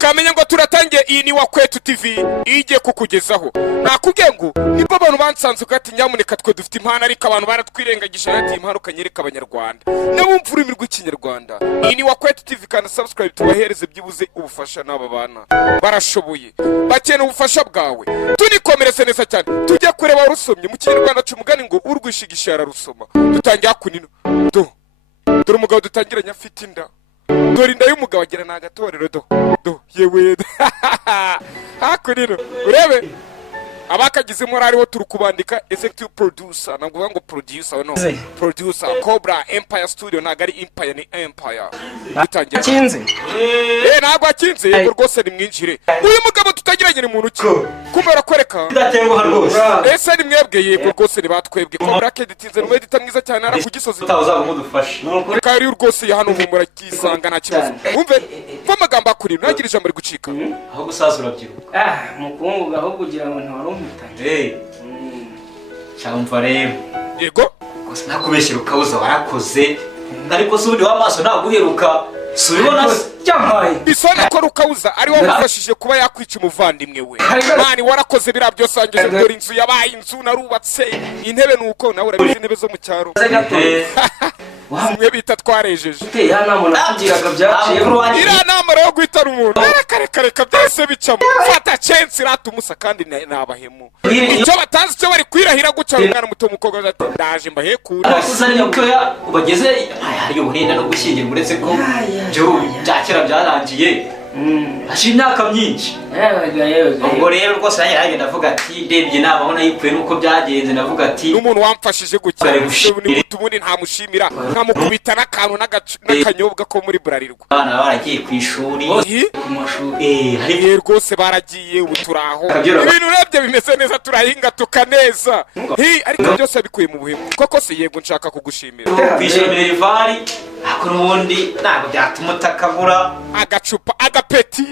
ukamenya ngo turatangiye iyi ni WAKWETU TV igiye kukugezaho. Nakubwiye ngo niba abantu bansanze ugati nyamuneka twe dufite impano ariko abantu baratwirengagije ati impano kanyereka abanyarwanda n'abumva ururimi rw'ikinyarwanda. Iyi ni WAKWETU TV kandi subscribe tubahereze byibuze ubufasha n'aba bana barashoboye bakeneye ubufasha bwawe. Tunikomerese neza cyane tujye kureba warusomye mu kinyarwanda cy'umugani ngo urwishigisha yararusoma. Dutangiye kunino dore umugabo dutangiranye afite inda. Dore inda y'umugabo agira n'agatorero yewe hakurino urebe abakagize morali wo turi kubandika executive producer navuga ngo producer no producer Cobra Empire Studio naga ari Empire ni Empire bitangiye kinze ntabwo akinze yego rwose ni mwinjire uyu mugabo tutagiranye ni muntu ki kumera kwereka bidatenguha rwose ese ni mwebwe yego rwose ni batwebwe Cobra Keditinze no edita mwiza cyane ara kugisozi utazaga mudufasha kari rwose ya hano mumura kisanga nta kibazo umve mva amagambo akuri nagira ijambo ri gucika aho gusaza urabyiruka mukungu gaho kugira ngo ntawarumutanye cyamva rero yego gusa nakubeshyira ukabuza warakoze ariko sundi w'amaso naguheruka subibona cyamaye bisone ko rukauza ari wamufashije kuba yakwica umuvandimwe we mani warakoze bira byose angeze dore inzu yabaye inzu narubatse intebe nuko nawe urabizi intebe zo mu cyaro simwe bita twarejeje ya nama nakugiraga byaciye ira nama yo guhitara umuntu reka byose bicamo fata chance ratumusa kandi nabahemu icyo batazi cyo bari kwirahira guca umwana muto mukobwa ati ndaje mbahekura akuzanya ukoya ubageze hariyo burenda no gushyingira uretse ko byo byakera byarangiye ashimye imyaka myinshi ubwo rero rwose nanjye nanjye ndavuga ati ndebye inama aho nayikuye nuko byagenze ndavuga ati n'umuntu wamfashije gukira ubundi ntamushimira nkamukubita n'akantu n'akanyobwa ko muri Burarirwa abana baragiye ku ishuri ku mashuri hari rwose baragiye ubu turaho ibintu urebye bimeze neza turahinga tukaneza ariko byose bikuye mu buhemu koko se yego nshaka kugushimira kwishimira ivari akora ubundi ntabwo byatuma utakabura agacupa agapeti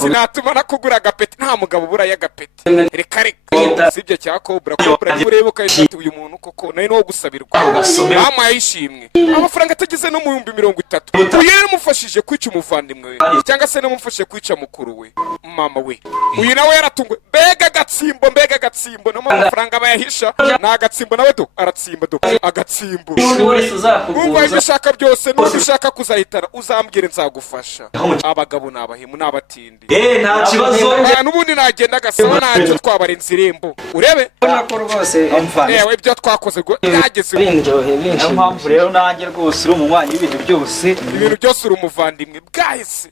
sinatuma nakugura agapeti nta mugabo ubura y'agapeti reka sibyo cya Cobra ureba ukahita uyu muntu koko nayo no gusabirwa mama yishimwe amafaranga atagize no mu 30 uyu yaramufashije kwica umuvandimwe we cyangwa se namufashije kwica mukuru we mama we uyu nawe yaratungwe mbega gatsimbo no amafaranga bayahisha na gatsimbo nawe aratsimba agatsimbo umva ibishaka byose n'ushaka kuzahitana uzambwire nzagufasha abagabo n'abahemu n'abatindi nta kibazo n'ubundi nagenda gasaba ntacyo twabarenze irembo urebe nako rwose ibyo twakoze yageze niyo mpamvu rero nanjye rwose uri umunywanyi w'ibintu byose uri umuvandimwe bwahise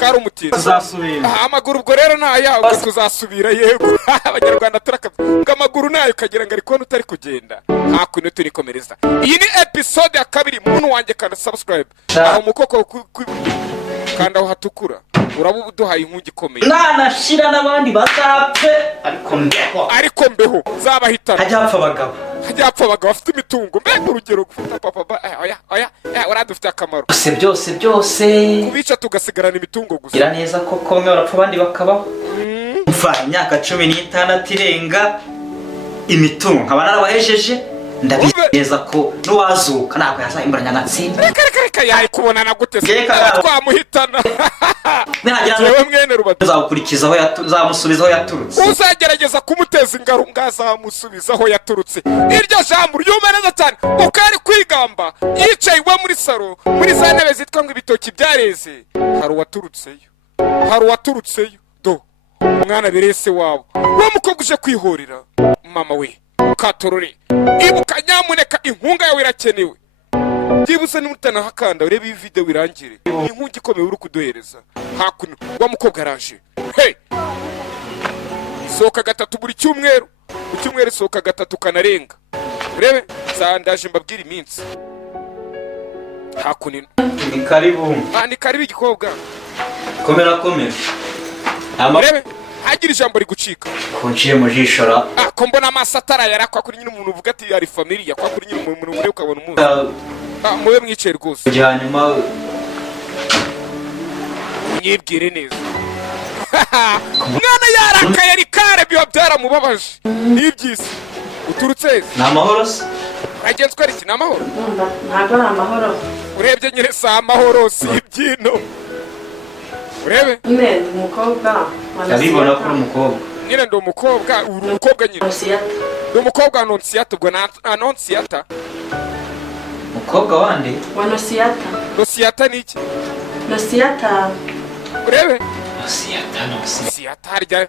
kari umutindi tuzasubira amaguru ubwo rero ntayawe tuzasubira yego abanyarwanda turakaza ngo amaguru nayo ukagira ngo ariko utari kugenda hakuno turikomereza iyi ni episode ya 2 muntu wanjye kandi subscribe aho mukoko kandi aho hatukura uraba uduhaye inkungi ikomeye nanashira n'abandi bazapfe ariko mbeho zabahitana hajyapfa abagabo bafite imitungo mbega urugero gufata papa oya uradufite akamaro byose kubica tugasigarana imitungo gusa gira neza ko komwe urapfa abandi bakabaho mfa imyaka 16 irenga imitungo nkaba narabahejeje ndabizeza ko nuwazuka ntabwo yazahimburanya natsinda reka yari kubonana gute twamuhitana yewe mwene rubato uzakurikizaho uzamusubizaho yaturutse uzagerageza kumuteza ingarunga azamusubizaho yaturutse iryo jambo ryumeneza cyane uko ari kwigamba yicaye iwe muri saro muri za ntebe zitwa ngo ibitoki byareze hari uwaturutseyo umwana birese wabo uwo mukobwa uje kwihorera mama we katorore ibuka nyamuneka inkunga yawe irakenewe byibuse n'umutana hakanda urebe iyi video irangire inkunga ikomeye uri kuduhereza hakuno wa mukobwa araje soka gatatu buri cyumweru soka gatatu kanarenga urebe zandaje mbabwira iminsi hakuno ni karibu igikobwa komera urebe hagira ijambo rigucika kunciye mu jishora ko mbona amasatara yarakwa kuri nyine umuntu uvuga ati ari familia kwa kuri nyine umuntu urebe ukabona umuntu mube mwicaye rwose hanyuma nyibwire neza mwana yarakaye ari kare biba byaramubabaje nibyisi uturutse ni amahoro se agenzwe ari ni amahoro ntabwo ari amahoro urebye nyine si amahoro si ibyino urebe nyine ndi umukobwa ndabibona ko uri umukobwa nyine ndi umukobwa uri umukobwa nyine Anonsiyata ndi umukobwa Anonsiyata ubwo na Anonsiyata umukobwa wande Anonsiyata Anonsiyata ni iki Anonsiyata urebe Anonsiyata Anonsiyata harya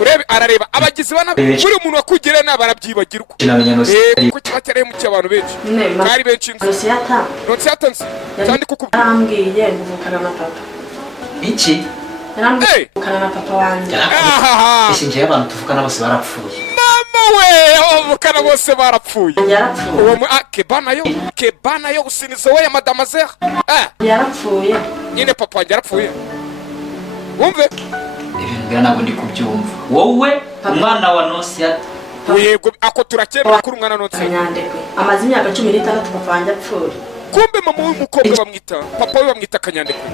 urebe arareba abagizi bana buri umuntu wakugire nabarabyibagirwa kinamenya Anonsiyata kuko kiba cyareye mu cy'abantu benshi nyine bari benshi Anonsiyata Anonsiyata nzi cyandi kuko yarambwiye nguvukana na papa iki yarambwiye nguvukana na papa wanjye ese ngiye abantu tuvukana bose barapfuye mama we abavukana bose barapfuye yarapfuye uwo kebana yo usinizo we ya madamazer yarapfuye nyine papa wanjye yarapfuye wumve ibintu bya ntabwo ndi kubyumva wowe umwana wa Anonsiyata yego ako turakemera kuri umwana Anonsiyata Kanyandekwe amaze imyaka 16 papa wanjye apfuye kumbe mama w'umukobwa bamwita papa we bamwita Kanyandekwe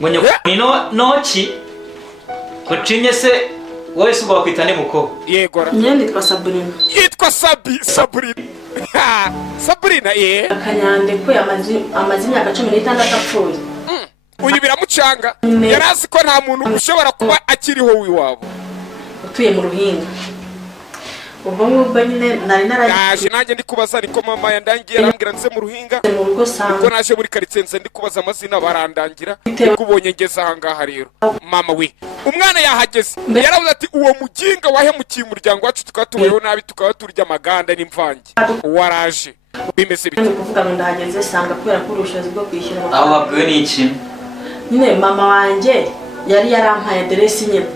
mwenye noki kucinye se wowe se wakwita ne mukobwa yego nyine nitwa Sabrina yitwa Sabrina Sabrina Kanyandekwe amaze imyaka 16 apfuye uyu biramucanga yarazi ko nta muntu ushobora kuba akiriho w'iwabo utuye mu Ruhinga ubwo ngubwo nyine nari naje nanjye ndi kubaza ariko mama yandangiye arambwira nze mu Ruhinga mu rugo sanga ubwo naje muri karitsiye ndi kubaza amazina barandangira kubonye ngeze ahangaha rero mama we umwana yahageze yaravuze ati uwo muginga wahemukiye umuryango wacu tukaba tubayeho nabi tukaba turya amaganda n'imvange waraje bimeze bite kuvuga ngo ndahageze sanga kubera ko urushobozi bwo kwishyura aho wabwiwe n'iki nyine mama wanjye yari yarampaye aderesi nyine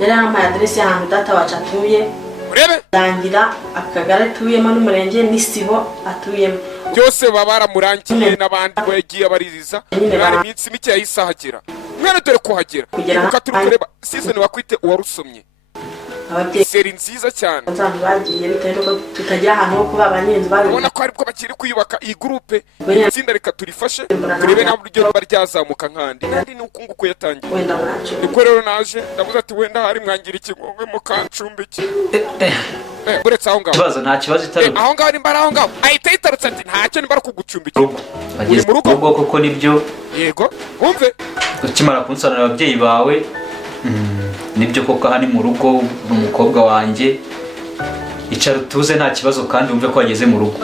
yari yarampaye aderesi y'ahantu data wacu atuye urebe dangira akagari atuyemo n'umurenge n'isibo atuyemo byose baba baramurangiye n'abandi bagiye abariziza bari iminsi mike yahise ahagera mwana dore kuhagera ibuka turi kureba season wakwite uwarusomye seri nziza cyane nzantu bagiye bitewe nuko tutagira ahantu ho kuba abanyenzi bari ubona ko aribwo bakiri kwiyubaka iyi groupe itsinda reka turifashe turebe nta buryo ruba ryazamuka nkandi nandi ni uku nguko yatangiye wenda mwacu niko rero naje ndavuze ati wenda hari mwangira ikigongwe mukancumbiki buretse aho ngaho kibazo nta kibazo itari aho ngaho nimba ari aho ngaho ahita yitarutse ati ntacyo nimba ari kugucumbikira bageze mu rugo koko nibyo yego wumve ukimara kunsobanurira ababyeyi bawe nibyo koko aha ni mu rugo umukobwa wanjye icara utuze nta kibazo kandi wumve ko wageze mu rugo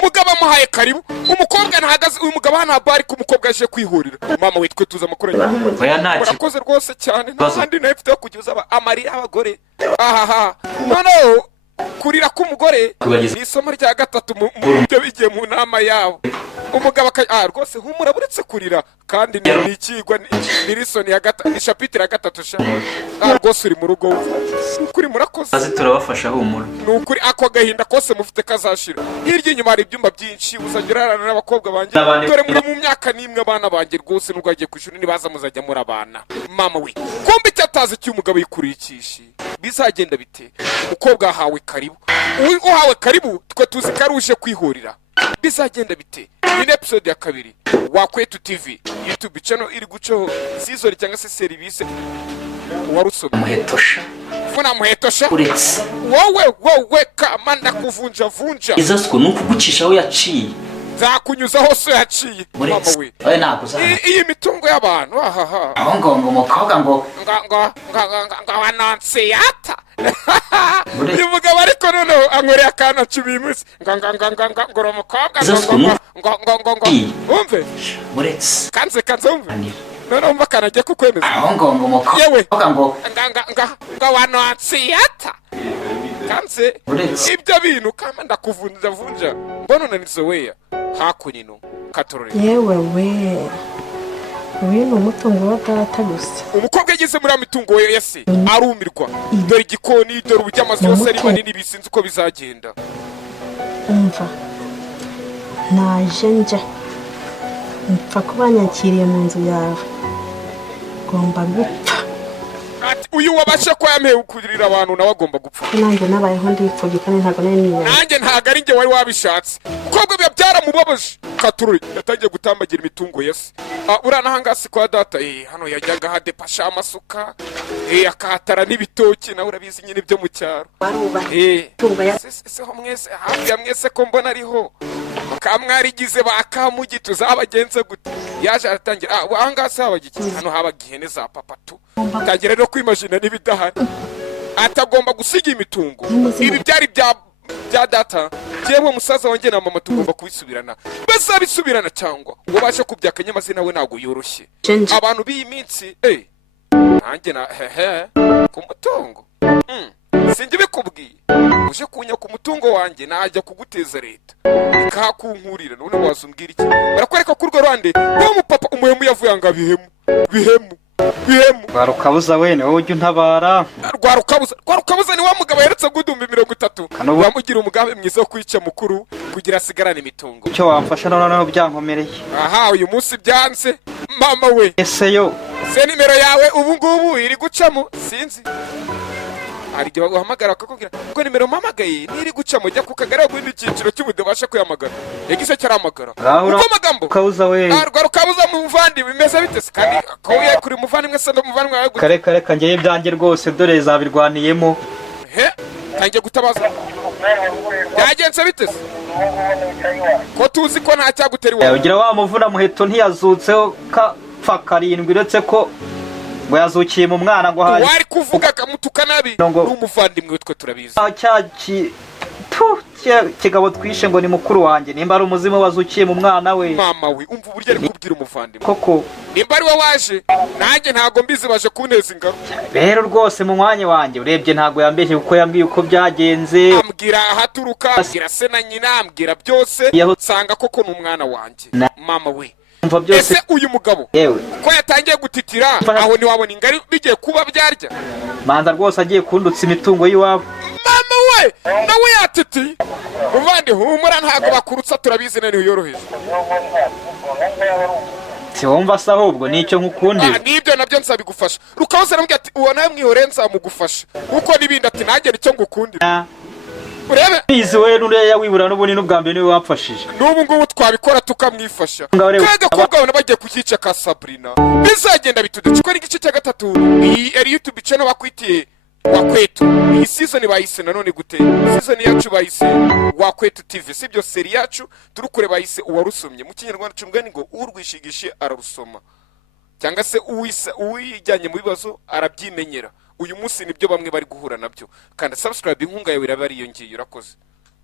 umugabo amuhaye karibu umukobwa ntahagaze uyu mugabo hano ntabwo ari ko umukobwa yaje kwihurira mama witwe tuzi amakuru oya ntacyo urakoze rwose cyane n'ahandi nawe mfite yo kugeza amarira y'abagore ahaha noneho kurira k'umugore ni isomo rya gatatu mu byo bigiye mu nama yabo umugabo rwose humura buretse kurira kandi ni ikigwa ni lisoni ya gatatu ni shapitire ya gatatu sha rwose uri mu rugo ukuri murakoze azi turabafasha humura ni ukuri ako gahinda kose mufite kazashira hirya inyuma hari ibyumba byinshi uzajya urarana n'abakobwa banjye dore muri mu myaka n'imwe abana banjye rwose nubwo bagiye ku ishuri nibaza muzajya muri abana mama we kumbe icyo atazi cy'umugabo yikurikisha bizagenda bite umukobwa ahawe karibu uhawe karibu twe tuzi ko ari uje kwihurira bizagenda bite ni episode ya kabiri wakwetu TV YouTube channel iri gucaho season cyangwa se service warusomye muhetosha funa muhetosha uretse wowe kamanda kuvunja izasiko nuko gucishaho yaciye zakunyuza hose yaciye mama we oya nako za iyi mitungo y'abantu aho ngo umukobwa ngo Anonsiyata uyu mugabo ariko noneho ankoreye akana 10 munsi ngo umukobwa ngo wumve uretse kanze wumve noneho umva kanajya kukwemeza aho ngo umukobwa ngo Anonsiyata kanze ibyo bintu kama ndakuvunja mbona unanizo weya hakunino katorore yewe we uyu ni umutungo wa data gusa umukobwa yageze muri mitungo ya se arumirwa dore igikoni dore uburyo amazu yose ari manini bisinze uko bizagenda umva naje nje mpfa kuba nyakiriye mu nzu yawe ngomba gupfa uyu wabasha ko yamewe kugirira abantu nawe agomba gupfa nanjye nabayeho ndipfubye kandi ntabwo nari niyaje nanjye ntabwo ari njye wari wabishatse umukobwa biba byaramubabaje katururi yatangiye gutambagira imitungo ya se urana hangasi kwa data hano yajyaga hadepasha amasuka akahatara n'ibitoki nawe urabizi nyine byo mu cyaro baruba se ho mwese hafi ya mwese ko mbona ariho kamwarigize bakamugi tuzabagenze gute yaje aratangira ahangaha se habagiki hano habaga ihene za papa tu tangira rero kwimagina n'ibidahari atagomba gusiga imitungo ibi byari bya data jewe musaza wanjye na mama tugomba kubisubirana bazabisubirana cyangwa ngo bashe kubyaka nyamazina we nago yoroshye abantu b'iyi minsi nanjye na ku mutungo sinjye bikubwiye uje kunya ku mutungo wanjye najya kuguteza leta ikahakunkurira none wazumbwira iki barakwereka ku rwo rwande wo mupapa umuhemu yavuye anga bihemu Rwarukabuza we ni wowe ujya untabara. Rwarukabuza ni wa mugabo yeretse gudumba 30 bamugira umugambi mwiza wo kwica mukuru kugira asigarane imitungo icyo wamfasha noneho byankomereye. Aha uyu munsi byanze mama we ese yo se nimero yawe ubu ngubu iri gucamo sinzi hari igihe baguhamagara bakakubwira ngo nimero mpamagaye ntiri gucamo jya ku kagari guhindura icyiciro cy'ubude basha kuyamagara yagize cyaramagara uko amagambo Kabuza we Rwarukabuza mu muvandi bimeze bite se kandi koye kuri muvandi mwese ndo muvandi mwawe gute kare ngiye ibyanjye rwose dore zabirwaniyemo tangiye gutabaza byagenze bite se ko tuzi ko nta cyagutera iwawe ugira wa muvuna muheto ntiyazutseho kapfa karindwi uretse ko ngo yazukiye mu mwana ngo hari wari kuvuga kamutuka nabi n'umuvandimwe twe turabizi kigabo twishe ngo ni mukuru wanjye nimba ari umuzimu wazukiye mu mwana we mama we umva uburyo ari kubwira umuvandimwe koko nimba ari we waje nanjye ntago mbizi baje kuneza ingaro rero rwose mu mwanya wanjye urebye ntago yambeshye kuko yambwiye uko byagenze ambwira ahaturuka ambwira se na nyina ambwira byose nsanga koko ni umwana wanjye mama we ese uyu mugabo ko yatangiye gutitira aho ntiwabona ingari bigiye kuba byarya manza rwose agiye kundutsa imitungo y'iwabo mama we nawe yatitiye uvandi humura ntago bakurutsa turabizi nani yoroheje si wumva se ahubwo nicyo nkukundira nibyo nabyo nsabigufasha Rukabuza arambwira ati uwo nawe mwihore nzamugufasha kuko nibindi ati nanjye nicyo ngukundira urebe bizi we nureya wibura n'ubuni n'ubwa mbere niwe wapfashije n'ubu ngubu twabikora tukamwifasha kaga kubwabona bagiye kukica ka Sabrina bizagenda bitude ko ari igice cya 3 iyi ari YouTube channel bakwitiye WAKWETU iyi season bayise nanone gute season yacu bayise WAKWETU TV sibyo seri yacu turukure bayise uwarusomye mu kinyarwanda cyumgani ngo urwishigishe ararusoma cyangwa se uwijyanye mu bibazo arabyimenyera uyu munsi nibyo bamwe bari guhura nabyo kandi subscribe inkunga yawe iraba ari iyo ngiye urakoze